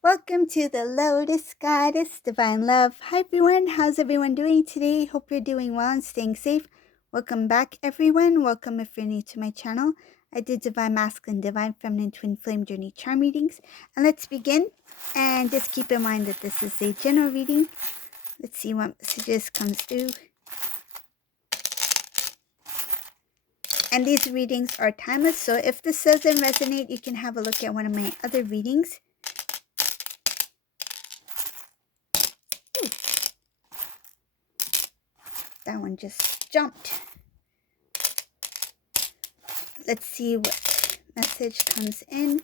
Welcome to the Lotus Goddess Divine Love. Hi everyone, how's everyone doing today? Hope you're doing well and staying safe. Welcome back everyone. Welcome if you're new to my channel. I do Divine Masculine, Divine Feminine, Twin Flame Journey Charm readings. And let's begin. And just keep in mind that this is a general reading. Let's see what messages comes through. And these readings are timeless, so if this doesn't resonate, you can have a look at one of my other readings. That one just jumped. Let's see what message comes in.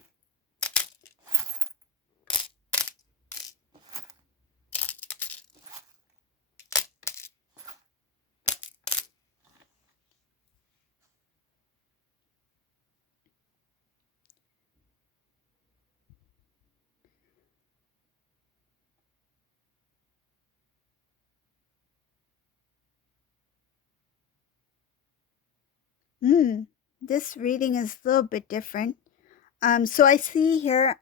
This reading is a little bit different. So I see here,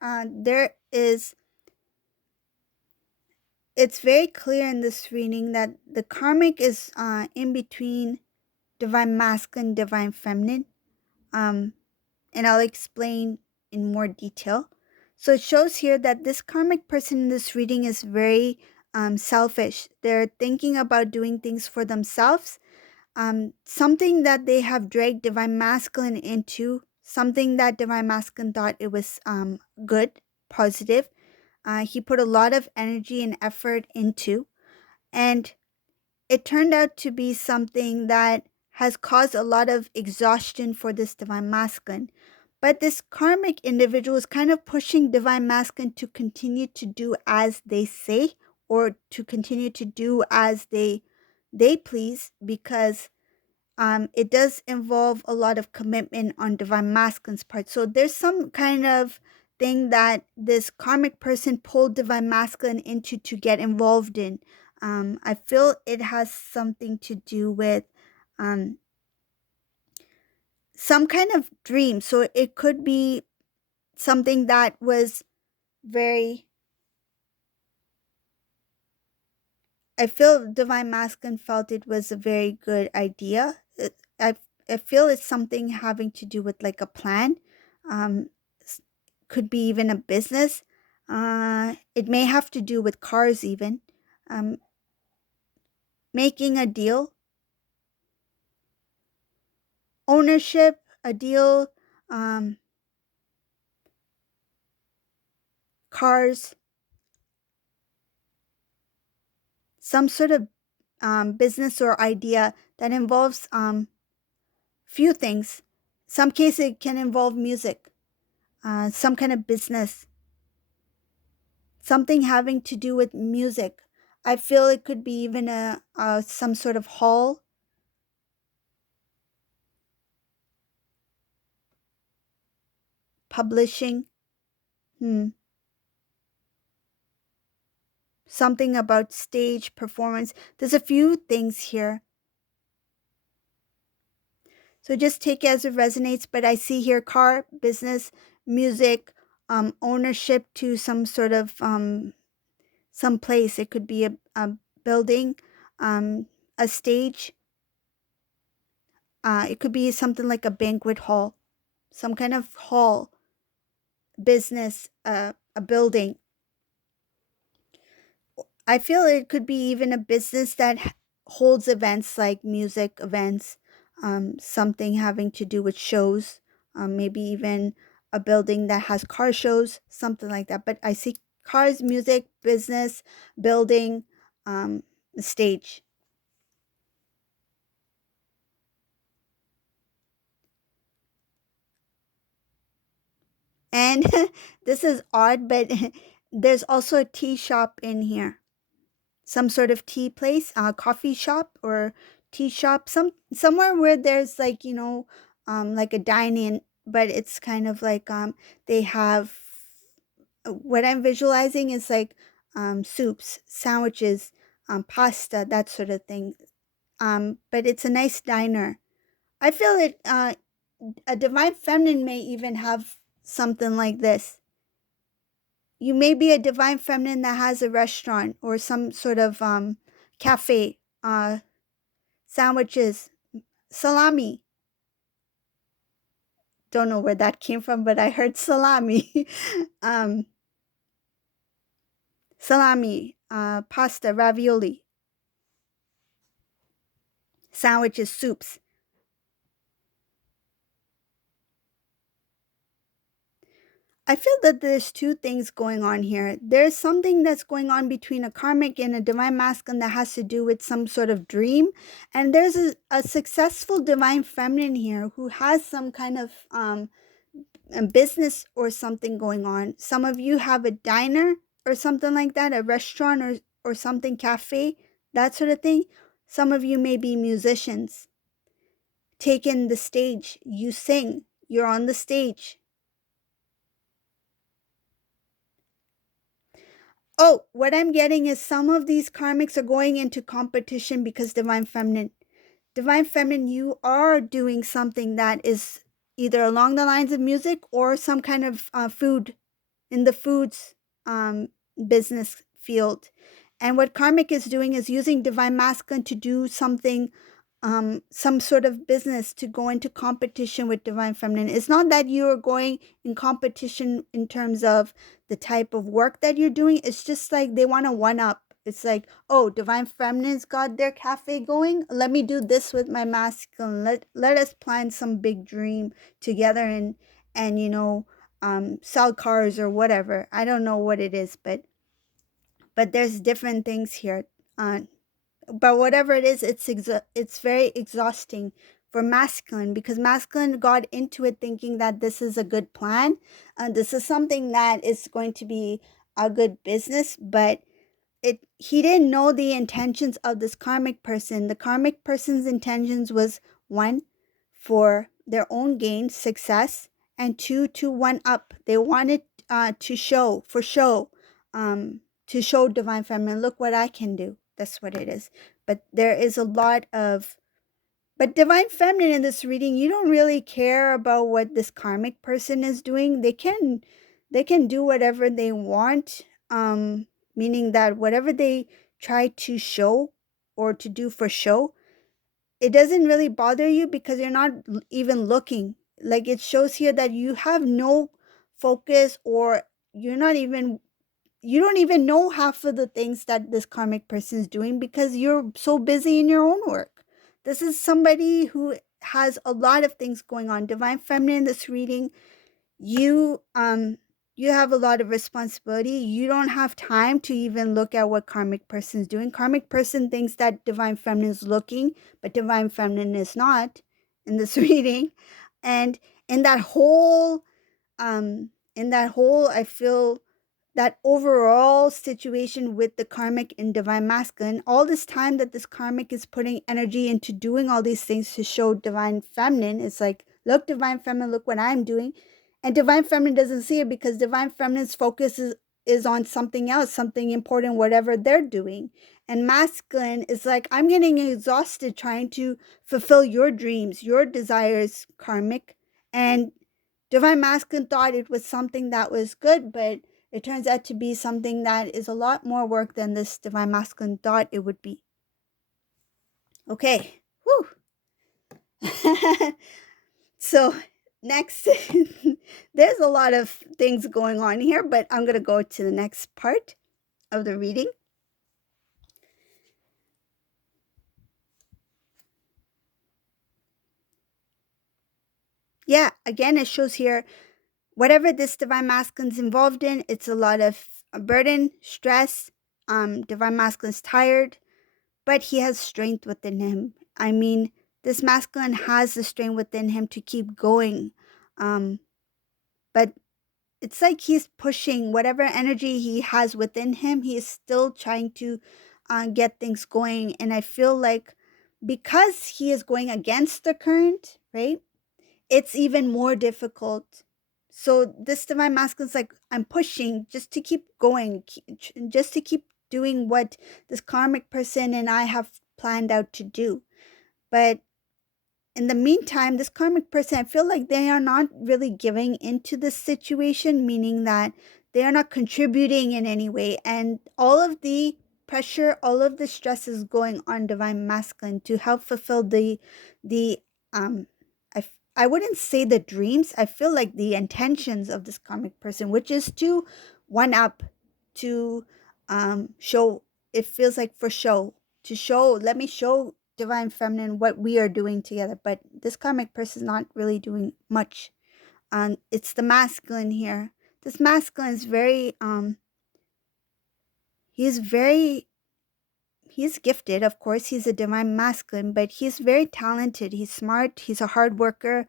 it's very clear in this reading that the karmic is in between divine masculine, divine feminine. And I'll explain in more detail. So it shows here that this karmic person in this reading is very selfish. They're thinking about doing things for themselves. Something that they have dragged divine masculine into, something that divine masculine thought it was good, positive. He put a lot of energy and effort into, and it turned out to be something that has caused a lot of exhaustion for this divine masculine. But this karmic individual is kind of pushing divine masculine to continue to do as they say, or to continue to do as they please, because it does involve a lot of commitment on divine masculine's part. So there's some kind of thing that this karmic person pulled divine masculine into to get involved in. I feel it has something to do with some kind of dream. So it could be something that was very, I feel divine masculine felt it was a very good idea. I feel it's something having to do with like a plan. Um, could be even a business. It may have to do with cars even. Um, making a deal, ownership, a deal, cars, some sort of business or idea that involves few things. Some cases it can involve music, some kind of business, something having to do with music. I feel it could be even a some sort of hall, publishing, something about stage performance. There's a few things here. So just take it as it resonates, but I see here car, business, music, ownership to some sort of some place. It could be a building, a stage. It could be something like a banquet hall, some kind of hall, business, a building. I feel it could be even a business that holds events like music events, something having to do with shows, maybe even a building that has car shows, something like that. But I see cars, music, business, building, stage. And this is odd, but there's also a tea shop in here. Some sort of tea place, coffee shop or tea shop, somewhere where there's like, like a dine-in, but it's kind of like they have what I'm visualizing is like soups, sandwiches, pasta, that sort of thing. But it's a nice diner. I feel it a divine feminine may even have something like this. you may be a divine feminine that has a restaurant or some sort of cafe, sandwiches, salami. Don't know where that came from, but I heard salami. um, salami, pasta, ravioli, sandwiches, soups. I feel that there's two things going on here. There's something that's going on between a karmic and a divine masculine that has to do with some sort of dream. And there's a successful divine feminine here who has some kind of a business or something going on. Some of you have a diner or something like that, a restaurant or something, cafe, that sort of thing. Some of you may be musicians. Taking the stage, you sing, you're on the stage. Oh, what I'm getting is some of these karmics are going into competition because divine feminine. Divine feminine, you are doing something that is either along the lines of music or some kind of food in the foods um, business field. And what karmic is doing is using divine masculine to do something, some sort of business to go into competition with divine feminine. It's not that you're going in competition in terms of the type of work that you're doing. It's just like they want to one up. It's like, oh, divine feminine's got their cafe going. Let me do this with my masculine. Let us plan some big dream together and sell cars or whatever. I don't know what it is, but there's different things here. Uh, but whatever it is, it's very exhausting for masculine because masculine got into it thinking that this is a good plan. This is something that is going to be a good business, but he didn't know the intentions of this karmic person. The karmic person's intentions was one, for their own gain, success, and two, to one up. They wanted to show, for show, to show divine feminine, look what I can do. That's what it is. But there is a lot of, but divine feminine in this reading, you don't really care about what this karmic person is doing. They can do whatever they want. Meaning that whatever they try to show or to do for show, it doesn't really bother you because you're not even looking. Like it shows here that you have no focus, or you're not even, you don't even know half of the things that this karmic person is doing because you're so busy in your own work. This is somebody who has a lot of things going on. Divine feminine in this reading, you have a lot of responsibility. You don't have time to even look at what karmic person is doing. Karmic person thinks that divine feminine is looking, but divine feminine is not in this reading. And in that whole I feel that overall situation with the karmic and divine masculine, all this time that this karmic is putting energy into doing all these things to show divine feminine, it's like, look, divine feminine, look what I'm doing. And divine feminine doesn't see it because divine feminine's focus is on something else, something important, whatever they're doing. And masculine is like, I'm getting exhausted trying to fulfill your dreams, your desires, karmic. And divine masculine thought it was something that was good, but it turns out to be something that is a lot more work than this divine masculine thought it would be. Okay. Whew. So next, there's a lot of things going on here, but I'm going to go to the next part of the reading. Yeah, again, it shows here whatever this divine masculine's involved in, it's a lot of burden, stress. Divine masculine's tired, but he has strength within him. I mean, this masculine has the strength within him to keep going. But it's like he's pushing whatever energy he has within him, he is still trying to get things going. And I feel like because he is going against the current, right? It's even more difficult. So this divine masculine's like, I'm pushing just to keep going, just to keep doing what this karmic person and I have planned out to do. But in the meantime, this karmic person, I feel like they are not really giving into this situation, meaning that they are not contributing in any way, and all of the pressure, all of the stress is going on divine masculine to help fulfill the um I wouldn't say the dreams, I feel like the intentions of this karmic person, which is to one up, to show, it feels like for show, to show, let me show divine feminine what we are doing together. But this karmic person is not really doing much. It's the masculine here. This masculine is very he's very he's gifted, of course. He's a divine masculine, but he's very talented. He's smart. He's a hard worker.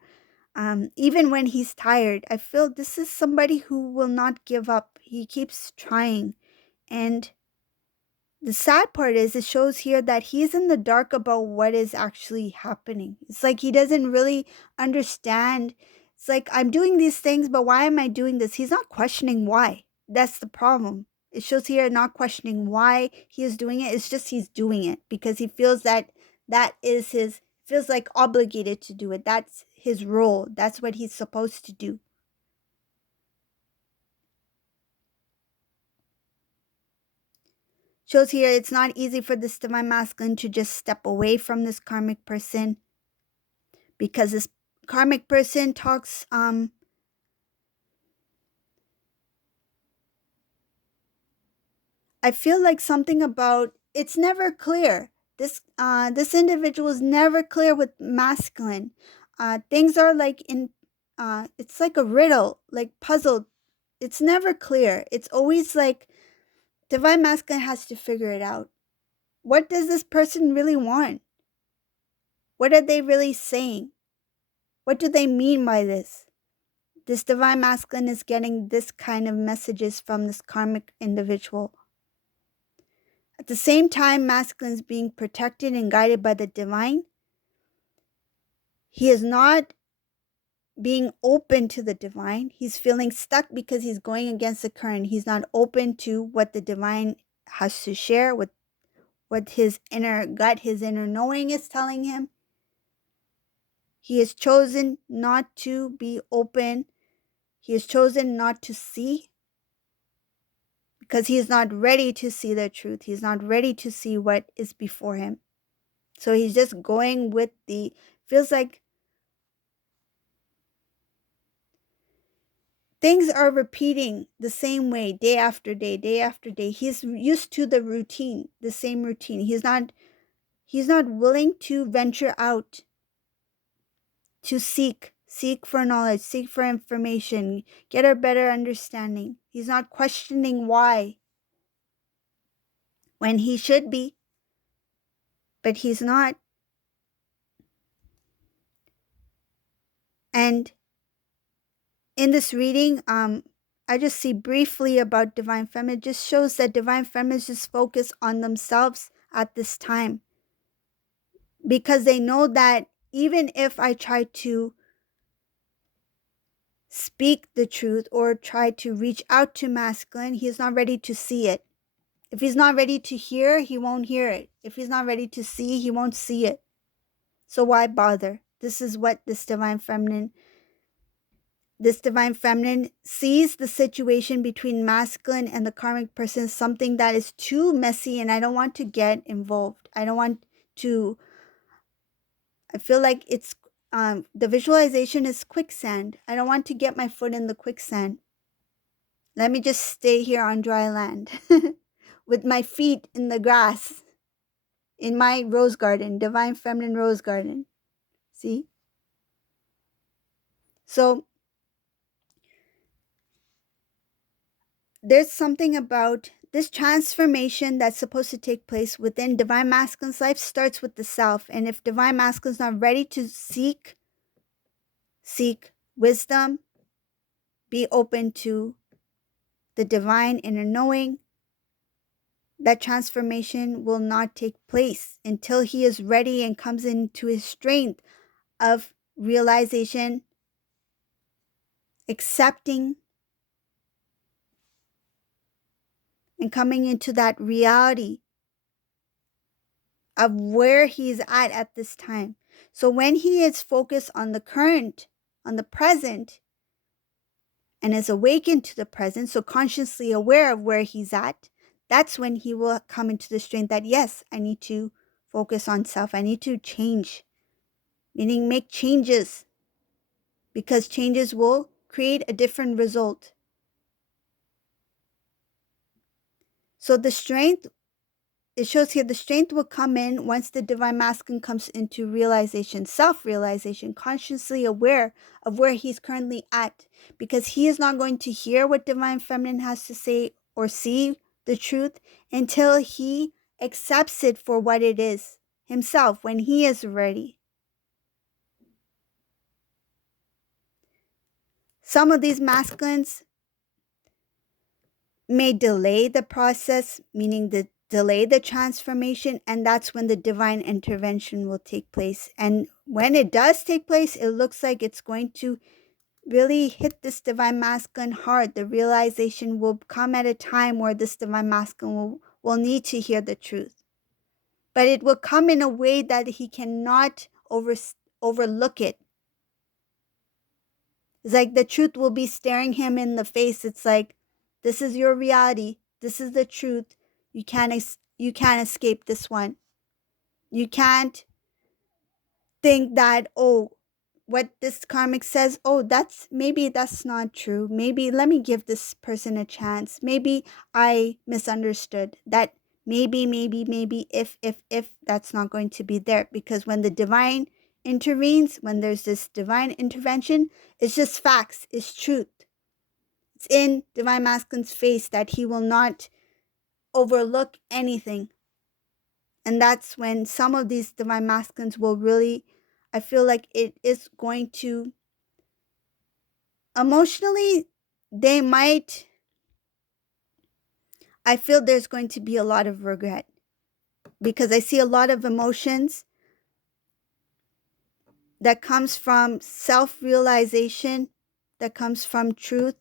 Even when he's tired, I feel this is somebody who will not give up. He keeps trying. And the sad part is, it shows here that he's in the dark about what is actually happening. It's like he doesn't really understand. It's like, I'm doing these things, but why am I doing this? He's not questioning why. That's the problem. It shows here not questioning why he is doing it. It's just he's doing it because he feels that that is his, feels like obligated to do it. That's his role. That's what he's supposed to do. Shows here it's not easy for this divine masculine to just step away from this karmic person, because this karmic person talks I feel like something about, it's never clear. This individual is never clear with masculine. Things are like in it's like a riddle, like puzzle. It's never clear. It's always like divine masculine has to figure it out. What does this person really want? What are they really saying? What do they mean by this? This divine masculine is getting this kind of messages from this karmic individual. At the same time, masculine is being protected and guided by the divine. He is not being open to the divine. He's feeling stuck because he's going against the current. He's not open to what the divine has to share, what his inner gut, his inner knowing is telling him. He has chosen not to be open. He has chosen not to see, because he is not ready to see the truth. He's not ready to see what is before him. So he's just going with the, feels like things are repeating the same way day after day, day after day. He's used to the routine, the same routine. He's not willing to venture out to seek for knowledge, seek for information, get a better understanding. He's not questioning why, when he should be, but he's not. And in this reading, I just see briefly about divine feminine. It just shows that divine feminine is just focused on themselves at this time, because they know that even if I try to speak the truth or try to reach out to masculine, he's not ready to see it. If he's not ready to hear, he won't hear it. If he's not ready to see, he won't see it. So why bother? This is what this divine feminine sees the situation between masculine and the karmic person, something that is too messy, and I don't want to get involved. I don't want to, I feel like it's the visualization is quicksand. I don't want to get my foot in the quicksand. Let me just stay here on dry land with my feet in the grass in my rose garden, divine feminine rose garden. See? So there's something about this transformation that's supposed to take place within divine masculine's life starts with the self. And if divine masculine's not ready to seek wisdom, be open to the divine inner knowing, that transformation will not take place until he is ready and comes into his strength of realization, accepting, and coming into that reality of where he's at this time. So when he is focused on the current, on the present, and is awakened to the present, so consciously aware of where he's at, that's when he will come into the strength that, yes, I need to focus on self. I need to change, meaning make changes, because changes will create a different result. So the strength, it shows here, the strength will come in once the divine masculine comes into realization, self-realization, consciously aware of where he's currently at, because he is not going to hear what divine feminine has to say or see the truth until he accepts it for what it is himself, when he is ready. Some of these masculines may delay the process, meaning delay the transformation, and that's when the divine intervention will take place. And when it does take place, it looks like it's going to really hit this divine masculine hard. The realization will come at a time where this divine masculine will need to hear the truth. But it will come in a way that he cannot overlook it. It's like the truth will be staring him in the face. It's like, this is your reality. This is the truth. You can't escape this one. You can't think that, oh, what this karmic says, oh, maybe that's not true. Maybe let me give this person a chance. Maybe I misunderstood that. Maybe, if that's not going to be there. Because when the divine intervenes, when there's this divine intervention, it's just facts, it's truth. It's in divine masculine's face that he will not overlook anything. And that's when some of these divine masculines will really, I feel like it is going to, emotionally, they might, I feel there's going to be a lot of regret, because I see a lot of emotions that comes from self-realization, that comes from truth.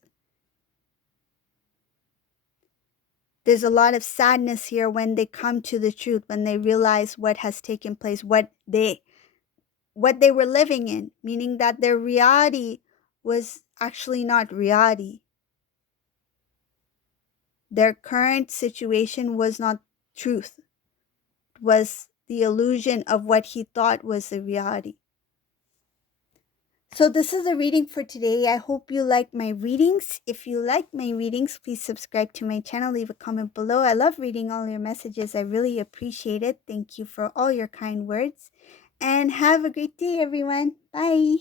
There's a lot of sadness here when they come to the truth, when they realize what has taken place, what they were living in, meaning that their reality was actually not reality. Their current situation was not truth. It was the illusion of what he thought was the reality. So this is a reading for today. I hope you like my readings. If you like my readings, please subscribe to my channel. Leave a comment below. I love reading all your messages. I really appreciate it. Thank you for all your kind words. And have a great day, everyone. Bye.